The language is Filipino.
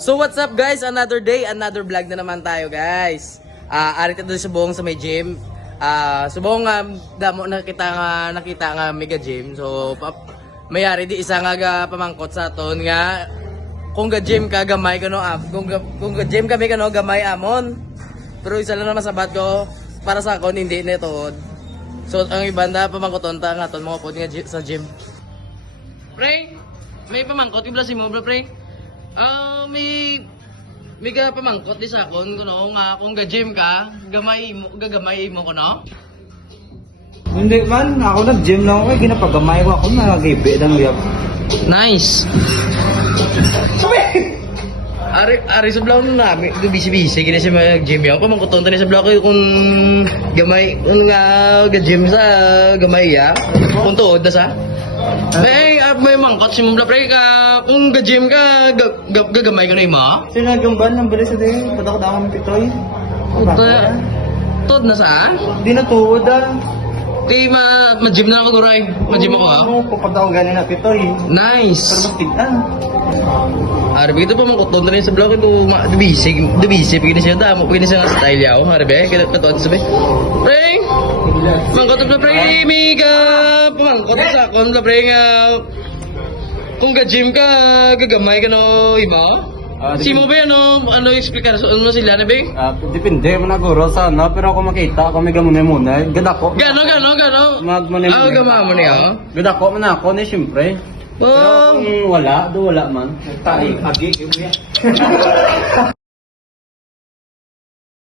So what's up guys? Another day, another vlog na naman tayo guys. Arito doon sa buong sa may gym. Subong damo nakita nga mega gym. So mayari di isa nga pamangkot sa aton nga kung ga gym ka gamay kano kung ga gym kami kano gamay amon. Pero isa lang naman sabat ko para sa akon hindi nito. So ang ibanda pamangkoton ta nga aton mga pod nga sa gym. Pre, may pamangkot ibla si mo pre. May ka pamangkot di sa akon kuno nga kung ga gym ka gamay mo kuno. Hindi man, ako nag-gym lang ako, ginapagamay ko ako, nag-ibe lang uyab. Nice. Ari sa vlog namin, busy kini si mag-gym yan. Pamangkoton tani sa vlog ko kung gamay kung nga ga-gym sa gamay ya. Kung tuod na sa. May mangkot si Mumla pre ka kung ga-gym ka gagamay ka na imo. Sino naggamban ng bilis sa din, padak-dakang ng pitoy. Tuod na sa? Di na tuod ah. Di ma-gym na ako duray. Ma-gym ako ha. Oo, pupunta ko ganin na pitoy. Pero Nice. mas tignan. Arabe kita pa mangkoton tani sa vlog ko busy pagini siya damo pagini siya style yaw arabe kita katuod sabi. Pre. Mangkoton na pre miga. Pamangkoton sa kon pre nga kung ga-gym ka gagamay ka no iba. Si mo ba ano explikasyon mo sila na bing? Depende mo na guro sana, pero ako makita, ako may gamune-mune. Gadako. Gano. Magmune-mune. Gama mo niya. Gadako man ako ni siyempre. Pero kung wala man. Tayo, agi,